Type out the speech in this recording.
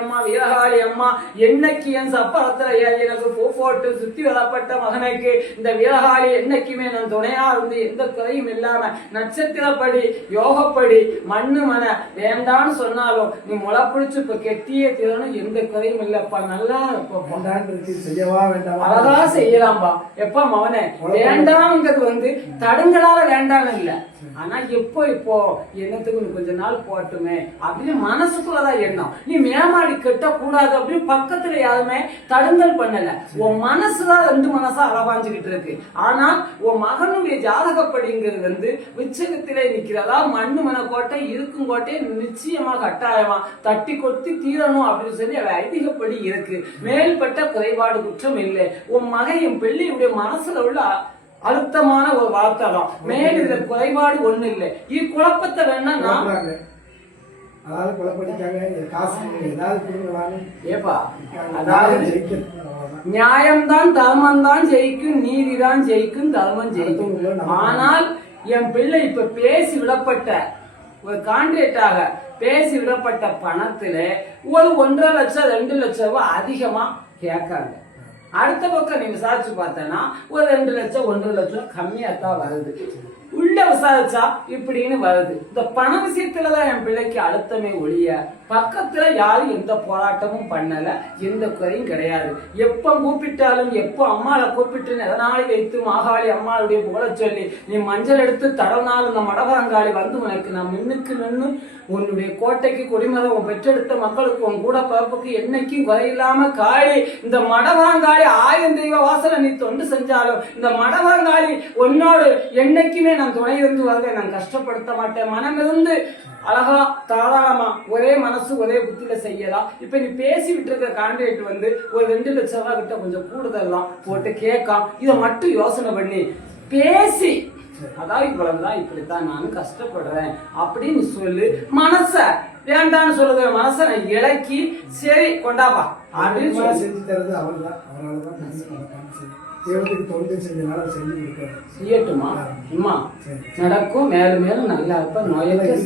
அம்மா வீரகாளி அம்மா என்னைக்கு என் சப்பரத்துல எனக்கு பூ போட்டு சுத்தி வரப்பட்ட மகனுக்கு இந்த வீரகாளி என்னைக்குமே நான் துணையா இருந்து எந்த குறையும் இல்லாம நட்சத்திரப்படி யோகப்படி மண்ணு மன வேண்டான்னு சொன்னாலும் நீ முளை பிடிச்சு இப்ப கெட்டியே தீரணும் எந்த குறையும் இல்லப்பா நல்லா செய்யவா வேண்டாம் அழகா செய்யலாம்பா எப்ப மவனே வேண்டாம்ங்கிறது தடுங்களால வேண்டாம் இல்ல ஆனா இப்போ என்னத்துக்கு கொஞ்ச நாள் போட்டுமே அப்படின்னு மனசுக்குள்ளதான் எண்ணம் நீ மேமாடி கட்ட கூடாது அப்படின்னு பக்கத்துல யாருமே தடுங்கல் பண்ணல உன் மனசுதான் ரெண்டு மனசா அளவாஞ்சுக்கிட்டு இருக்கு ஆனா உன் மகனுடைய ஜாதகப்படிங்கிறது உச்சகத்திலே நிக்கிறதா மண்ணு மன கோட்டை இருக்கும் கோட்டை நிச்சயமா கட்டாயமா தட்டி கொத்தி தீரணும் அப்படின்னு சொல்லி ஐதீகப்படி இருக்கு மேல்பட்ட குறைபாடு குற்றம் இல்லை உன் மகன் என் பிள்ளையுடைய மனசுல உள்ள அழுத்தமான ஒரு வார்த்தை தான் மேல் இதுல குறைபாடு ஒண்ணு இல்லை குழப்பத்தை வேணா நான் அதாவது குழப்படிக்காங்க காசு ஏதாவது ஏப்பா அதாவது நியாயம்தான் தர்மம் ஜெயிக்கும் நீதிதான் ஜெயிக்கும் தர்மம் ஜெயிக்கும் ஆனால் என் பிள்ளை இப்ப பேசி விடப்பட்ட ஒரு கான்ட்ராக்டாக பேசி விடப்பட்ட பணத்துல ஒரு 1.5 லட்சம் 2 லட்சம் ரூபாய் அதிகமா கேட்காங்க அடுத்த பக்கம் நீ விசாரிச்சு பார்த்தனா ஒரு 2 லட்சம் 1.5 லட்சம் கம்மியா தான் வருது உள்ள விசாரிச்சா இப்படின்னு வருது இந்த பண விஷயத்துலதான் என் பிள்ளைக்கு அழுத்தமே ஒழிய பக்கத்துல யாரும் எந்த போராட்டமும் பண்ணல எந்த குறையும் கிடையாது எப்ப கூப்பிட்டாலும் எப்ப அம்மாவை கூப்பிட்டு எதனால வைத்து மாகாளி அம்மாளுடைய புகழ சொல்லி நீ மஞ்சள் எடுத்து தரனாலும் இந்த மடவரங்காளி வந்து உனக்கு நான் மின்னுக்கு நின்று உன்னுடைய கோட்டைக்கு கொடிமரம் பெற்றெடுத்த மக்களுக்கு உன் கூட பிறப்புக்கு என்னைக்கும் குறையில்லாம காளி இந்த மடவரங்காளி 1000 தெய்வ வாசலை நீ தொண்டு செஞ்சாலும் இந்த மடவரங்காளி உன்னோடு என்னைக்குமே நான் துணை இருந்து வருவேன் நான் கஷ்டப்படுத்த மாட்டேன் மனம் இருந்து அழகா தாராளமா ஒரே மனசு ஒரே புத்தியில செய்யலாம் இப்ப நீ பேசி விட்டு இருக்க கான்ட்ராக்ட் ஒரு 2 லட்சம் ரூபாய் கிட்ட கொஞ்சம் கூடுதல்லாம் போட்டு கேட்காம் இதை மட்டும் யோசனை பண்ணி பேசி அதாவது இவ்வளவுதான் இப்படித்தான் நானும் கஷ்டப்படுறேன் அப்படின்னு சொல்லு மனச வேண்டான்னு சொல்லுற மனச நான் இலக்கி சரி கொண்டாப்பா அப்படின்னு செஞ்சு தரது அவர்தான் அவரால்தான் தேவத்துக்கு தொண்டு செஞ்சனால செஞ்சு கொடுப்பாரு செய்யட்டுமா அம்மா நடக்கும் மேலும் மேலும் நல்லா இருப்ப நோயத்தை